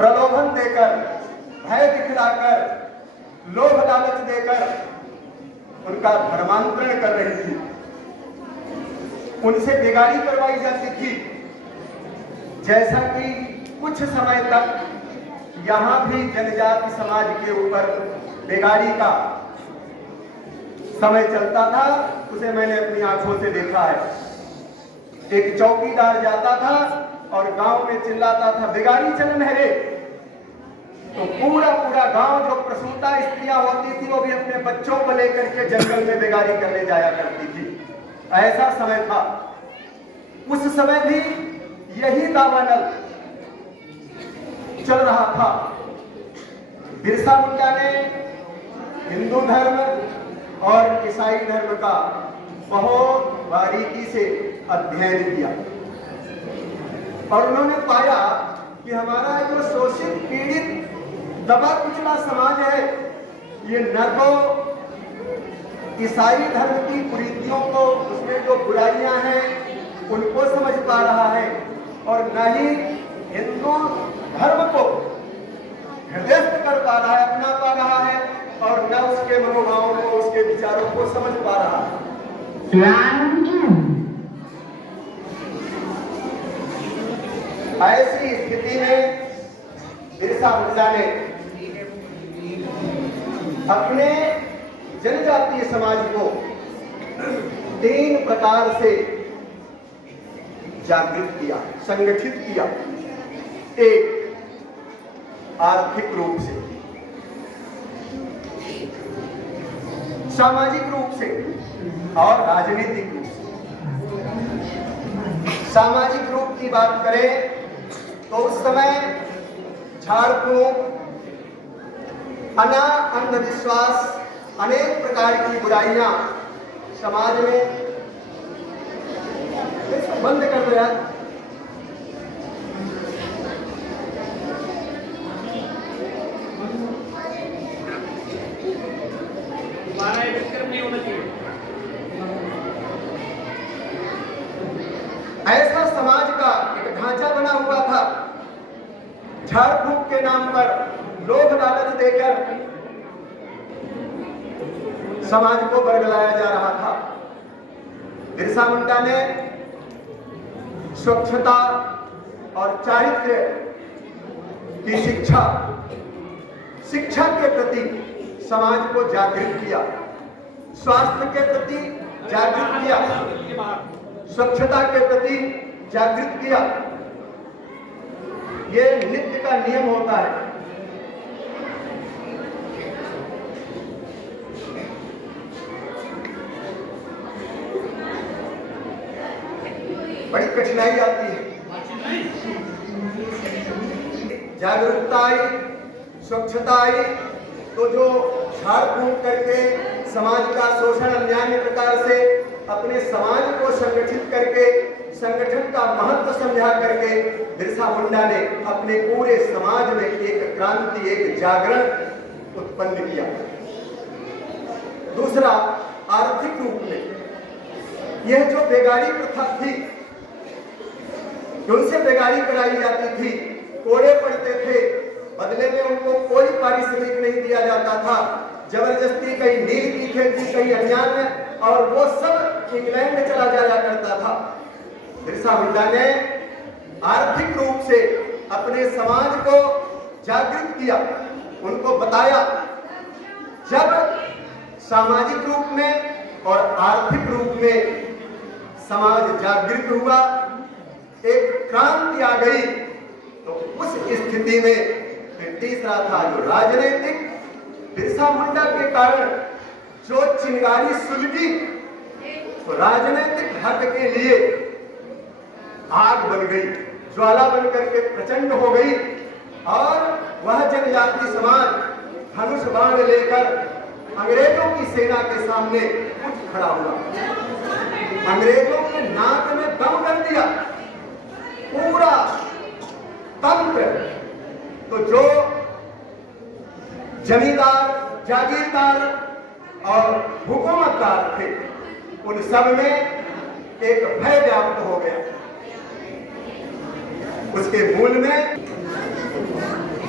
प्रलोभन देकर, भय दिखलाकर, लोभ लालच देकर उनका धर्मांतरण कर रही थी, उनसे बेगारी करवाई जाती थी। जैसा कि कुछ समय तक यहां भी जनजाति समाज के ऊपर बेगारी का समय चलता था, उसे मैंने अपनी आंखों से देखा है। एक चौकीदार जाता था और गांव में चिल्लाता था, बेगारी चलन है रे। तो पूरा पूरा गांव, जो प्रसूता स्त्रियां होती थी, वो भी अपने बच्चों को लेकर के जंगल में बेगारी करने जाया करती थी। ऐसा समय था। उस समय भी यही दावानल चल रहा था। बिरसा मुंडा ने हिंदू धर्म और ईसाई धर्म का बहुत बारीकी से अध्ययन किया और उन्होंने पाया कि हमारा जो शोषित, पीड़ित, दबा कुचला समाज है, ये न तो ईसाई धर्म की कुरीतियों को, उसमें जो बुराइयां हैं उनको समझ पा रहा है, और न ही हिंदू धर्म को हृदयस्थ कर पा रहा है, अपना पा रहा है, और न उसके मनोभावों को, उसके विचारों को समझ पा रहा है। ऐसी स्थिति में बिरसा मुंडा ने अपने जनजातीय समाज को 3 प्रकार से जागृत किया, संगठित किया। एक, आर्थिक रूप से, सामाजिक रूप से और राजनीतिक रूप से। सामाजिक रूप की बात करें तो उस समय झाड़ फूंक, अंधविश्वास, अनेक प्रकार की बुराइयां समाज में, इसको बंद कर दो यार। ऐसा समाज का एक ढांचा बना हुआ था, झाड़ फूंक के नाम पर, लोभ लालच देकर समाज को बरगलाया जा रहा था। बिरसा मुंडा ने स्वच्छता और चारित्र्य की शिक्षा के प्रति समाज को जागृत किया, स्वास्थ्य के प्रति जागृत किया, स्वच्छता के प्रति जागृत किया। ये नित्य का नियम होता है। बड़ी कठिनाई आती है। जागरूकता आई, स्वच्छता आई, तो जो झाड़ फूंक करके समाज का शोषण, अन्याय प्रकार से अपने समाज को संगठित करके, संगठन का महत्व समझा करके बिरसा मुंडा ने अपने पूरे समाज में एक क्रांति, एक जागरण उत्पन्न किया। दूसरा, आर्थिक रूप में यह जो बेगारी प्रथा थी, उनसे बेगारी कराई जाती थी, कोड़े पड़ते थे, बदले में उनको कोई पारिश्रमिक नहीं दिया जाता था, जबरदस्ती कहीं नील की खेती, कहीं अन्याय, और वो सब इंग्लैंड चला जाया करता था। बिरसा मुंडा ने आर्थिक रूप से अपने समाज को जागृत किया, उनको बताया। जब सामाजिक रूप में और आर्थिक रूप में समाज जागृत हुआ, एक क्रांति आ गई, तो उस स्थिति में फिर तीसरा था जो राजनीतिक। बिरसा मुंडा के कारण जो चिंगारी सुलगी, तो राजनीतिक हक के लिए आग बन गई, ज्वाला बन करके प्रचंड हो गई, और वह जनजाति समाज धनुष बाण लेकर अंग्रेजों की सेना के सामने उठ खड़ा हुआ। अंग्रेजों के नाक में दम कर दिया पूरा तंत्र। तो जो जमींदार, जागीरदार और हुकूमतदार थे, उन सब में एक भय व्याप्त हो गया। उसके मूल में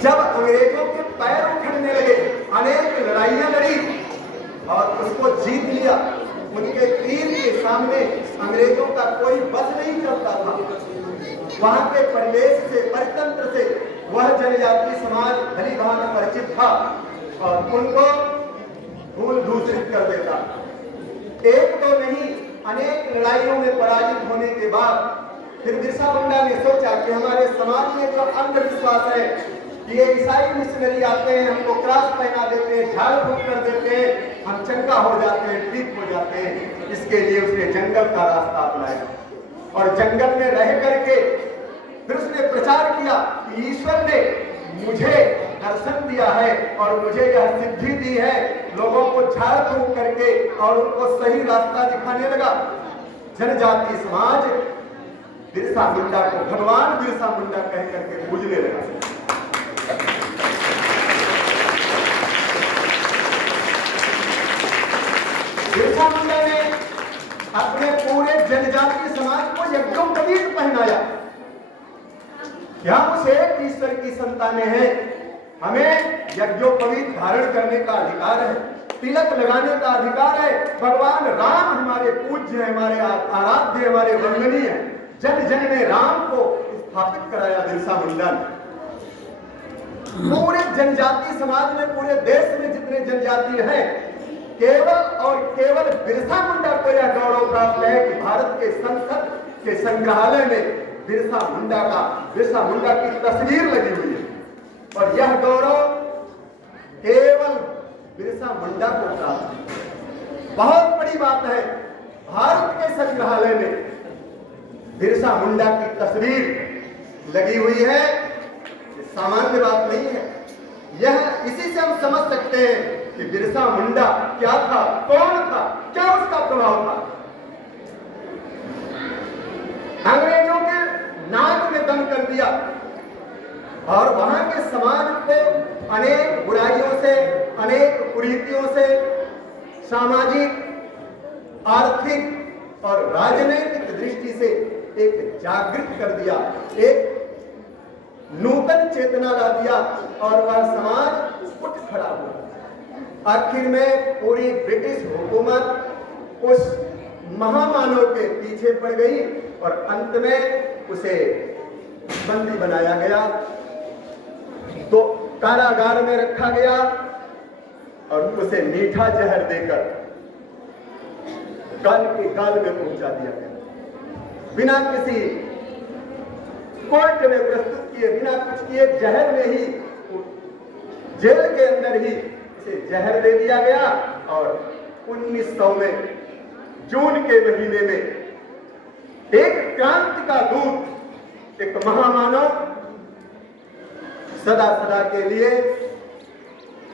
जब अंग्रेजों के पैर उखड़ने लगे, अनेक लड़ाइयां लड़ी और उसको जीत लिया। उनके तीर के सामने अंग्रेजों का कोई बस नहीं चलता था। वहां के परिवेश से, परितंत्र से वह जनजातीय समाज भली भांति परिचित था और उनको धूल दूषित कर देता। एक तो नहीं, अनेक लड़ाइयों में पराजित होने के बाद फिर बिरसा मुंडा ने सोचा कि हमारे समाज में जो अंधविश्वास है कि ये ईसाई मिशनरी आते हैं, हमको क्रॉस पहना देते हैं, झाड़ फूक कर देते हैं, हम चंगा हो जाते हैं, ठीक हो जाते हैं। इसके लिए उसने जंगल का रास्ता अपनाया और जंगल में रह करके फिर उसने प्रचार किया कि ईश्वर ने मुझे दर्शन दिया है और मुझे यह सिद्धि दी है। लोगों को झाड़ फूक करके और उनको सही रास्ता दिखाने लगा। जनजातीय समाज बिरसा मुंडा को भगवान बिरसा मुंडा कह करके पूजने लगा। बिरसा मुंडा ने अपने पूरे जनजातीय समाज को यज्ञोपवीत पहनाया। हम उस एक ईश्वर की संतानें हैं, हमें यज्ञोपवीत धारण करने का अधिकार है, तिलक लगाने का अधिकार है। भगवान राम हमारे पूज्य है, हमारे आराध्य, हमारे वंदनीय है। जन जन ने राम को स्थापित कराया बिरसा मुंडा ने। पूरे जनजातीय समाज में, पूरे देश में जितने जनजातीय हैं, केवल और केवल बिरसा मुंडा को यह गौरव प्राप्त है कि भारत के संसद के संग्रहालय में बिरसा मुंडा की तस्वीर लगी हुई है और यह गौरव केवल बिरसा मुंडा को प्राप्त है। बहुत बड़ी बात है, भारत के संग्रहालय में बिरसा मुंडा की तस्वीर लगी हुई है। सामान्य बात नहीं है। यह इसी से हम समझ सकते हैं कि बिरसा मुंडा क्या था, कौन था, क्या उसका प्रभाव था। अंग्रेजों के नाक में दम कर दिया और वहां के समाज को अनेक बुराइयों से, अनेक कुरीतियों से, सामाजिक, आर्थिक और राजनीतिक दृष्टि से एक जागृत कर दिया, एक नूतन चेतना ला दिया और वह समाज उठ खड़ा हुआ। आखिर में पूरी ब्रिटिश हुकूमत उस महामानव के पीछे पड़ गई और अंत में उसे बंदी बनाया गया, तो कारागार में रखा गया और उसे मीठा जहर देकर गाल के गाल में पहुंचा दिया गया। बिना किसी कोर्ट में प्रस्तुत किए, बिना कुछ किए, जहर में ही, जेल के अंदर ही इसे जहर दे दिया गया और 1900 में जून के महीने में एक क्रांति का दूत, एक महामानव सदा सदा के लिए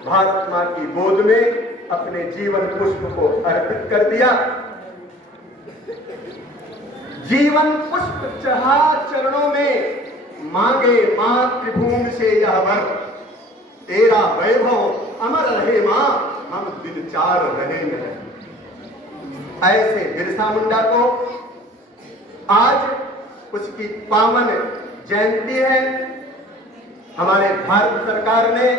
भारत मां की गोद में अपने जीवन पुष्प को अर्पित कर दिया। जीवन पुष्प चढ़ा चरणों में, मांगे मातृभूमि से यह वर, तेरा वैभव अमर रहे मां, हम दिन चार रहे हैं। ऐसे बिरसा मुंडा को आज उसकी पावन जयंती है। हमारे भारत सरकार ने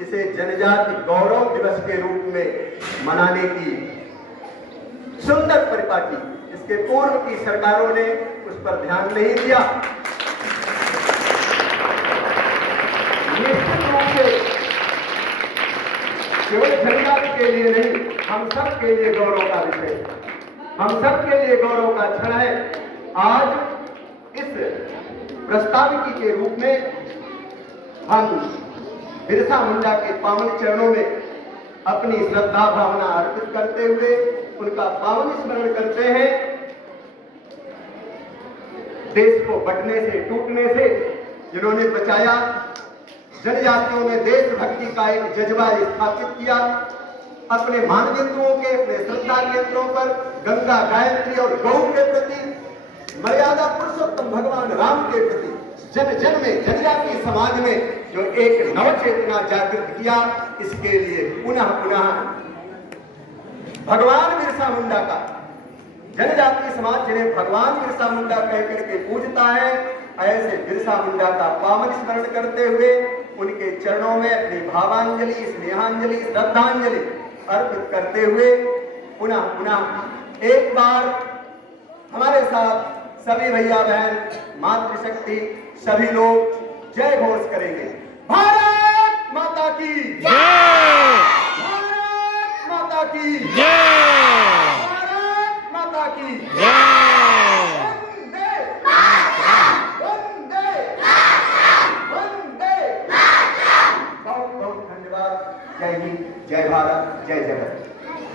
इसे जनजाति गौरव दिवस के रूप में मनाने की सुंदर परिपाटी, इसके पूर्व की सरकारों ने उस पर ध्यान नहीं दिया। निश्चित रूप से केवल जनजाति के लिए नहीं, हम सब के लिए गौरव का विषय है, हम सब के लिए गौरव का क्षण है। आज इस प्रस्ताविकी के रूप में हम बिरसा मुंडा के पावन चरणों में अपनी श्रद्धा भावना अर्पित करते हुए उनका पावन स्मरण करते हैं। देश को बंटने से, टूटने से जिन्होंने बचाया, जनजातियों में देशभक्ति का एक जज्बा स्थापित किया, अपने मानवेंद्रों के, अपने श्रद्धा केंद्रों पर गंगा, गायत्री और गौ के प्रति, मर्यादा पुरुषोत्तम भगवान राम के प्रति जन जन में, जनजातीय समाज में जो एक नवचेतना जागृत किया, इसके लिए पुनः पुनः भगवान बिरसा मुंडा का, जनजातीय समाज जिन्हें भगवान बिरसा मुंडा कह करके पूजता है, ऐसे बिरसा मुंडा का पावन स्मरण करते हुए उनके चरणों में अपनी भावांजलि, स्नेहांजलि, श्रद्धांजलि अर्पित करते हुए पुनः पुनः एक बार हमारे साथ सभी भैया बहन, मातृशक्ति सभी लोग जय घोष करेंगे। भारत माता की जय, भारत माता की जय, भारत माता की जय, वंदे वंदे वंदे। बहुत बहुत धन्यवाद। जय हिंद, जय भारत, जय जगत।